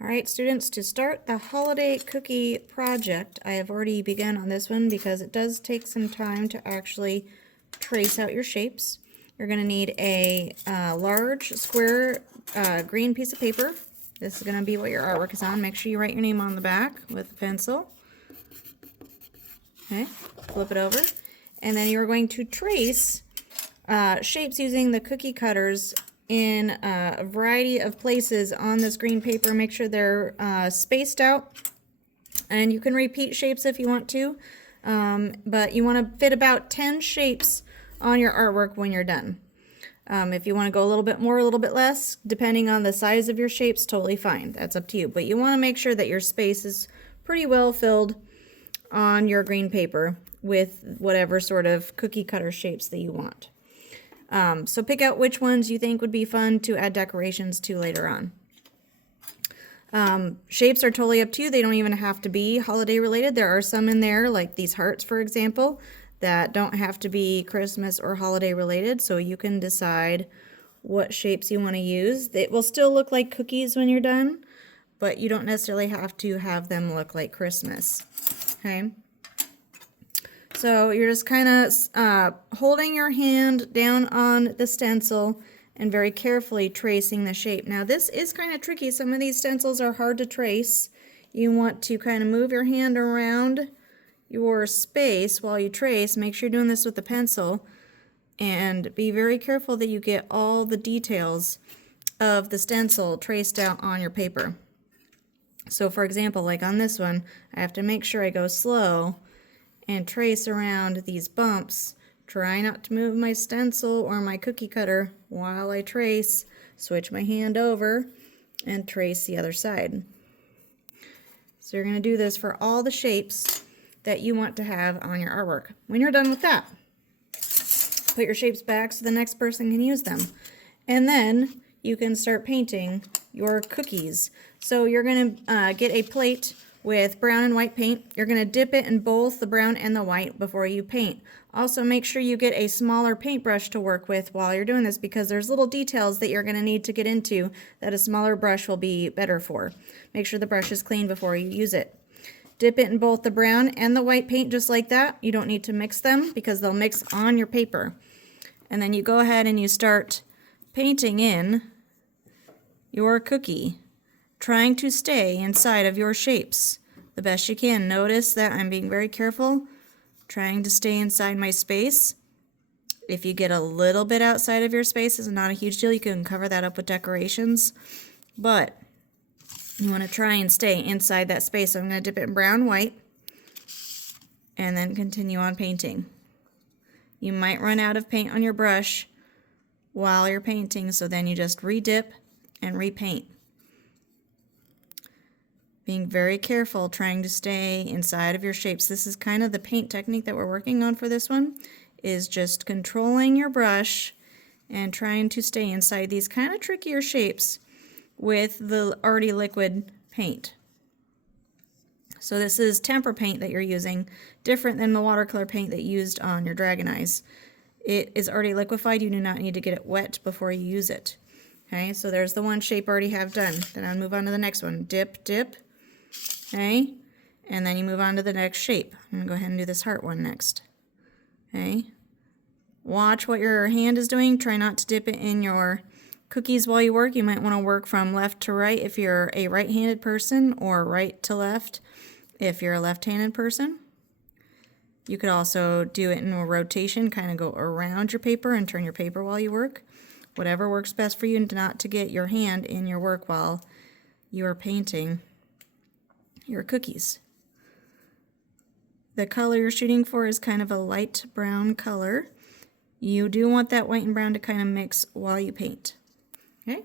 All right, students, to start the holiday cookie project, I have already begun on this one because it does take some time to actually trace out your shapes. You're going to need a large square green piece of paper. This is going to be what your artwork is on. Make sure you write your name on the back with a pencil. Okay, flip it over. And then you're going to trace shapes using the cookie cutters in a variety of places on this green paper. Make sure they're spaced out, and you can repeat shapes if you want to, but you want to fit about 10 shapes on your artwork when you're done. If you want to go a little bit more, a little bit less, depending on the size of your shapes, totally fine. That's up to you. But you want to make sure that your space is pretty well filled on your green paper with whatever sort of cookie cutter shapes that you want. So pick out which ones you think would be fun to add decorations to later on. Shapes are totally up to you. They don't even have to be holiday related. There are some in there, like these hearts, for example, that don't have to be Christmas or holiday related. So you can decide what shapes you want to use. It will still look like cookies when you're done, but you don't necessarily have to have them look like Christmas. Okay? So you're just kind of holding your hand down on the stencil and very carefully tracing the shape. Now this is kind of tricky. Some of these stencils are hard to trace. You want to kind of move your hand around your space while you trace. Make sure you're doing this with the pencil, and be very careful that you get all the details of the stencil traced out on your paper. So for example, like on this one, I have to make sure I go slow and trace around these bumps. Try not to move my stencil or my cookie cutter while I trace. Switch my hand over and trace the other side. So you're going to do this for all the shapes that you want to have on your artwork. When you're done with that, put your shapes back so the next person can use them. And then you can start painting your cookies. So you're going to get a plate with brown and white paint. You're going to dip it in both the brown and the white before you paint. Also, make sure you get a smaller paintbrush to work with while you're doing this, because there's little details that you're going to need to get into that a smaller brush will be better for. Make sure the brush is clean before you use it. Dip it in both the brown and the white paint just like that. You don't need to mix them because they'll mix on your paper. And then you go ahead and you start painting in your cookie, trying to stay inside of your shapes the best you can. Notice that I'm being very careful, trying to stay inside my space. If you get a little bit outside of your space, it's not a huge deal. You can cover that up with decorations, but you want to try and stay inside that space. So I'm going to dip it in brown, white, and then continue on painting. You might run out of paint on your brush while you're painting, so then you just re-dip and repaint. Being very careful, trying to stay inside of your shapes. This is kind of the paint technique that we're working on for this one, is just controlling your brush and trying to stay inside these kind of trickier shapes with the already liquid paint. So this is tempera paint that you're using, different than the watercolor paint that you used on your dragon eyes. It is already liquefied. You do not need to get it wet before you use it. Okay, so there's the one shape I already have done. Then I'll move on to the next one. Dip, dip. Okay, and then you move on to the next shape. I'm going to go ahead and do this heart one next. Okay, watch what your hand is doing. Try not to dip it in your cookies while you work. You might want to work from left to right if you're a right-handed person, or right to left if you're a left-handed person. You could also do it in a rotation, kind of go around your paper and turn your paper while you work. Whatever works best for you, not to get your hand in your work while you are painting your cookies. The color you're shooting for is kind of a light brown color. You do want that white and brown to kind of mix while you paint. Okay?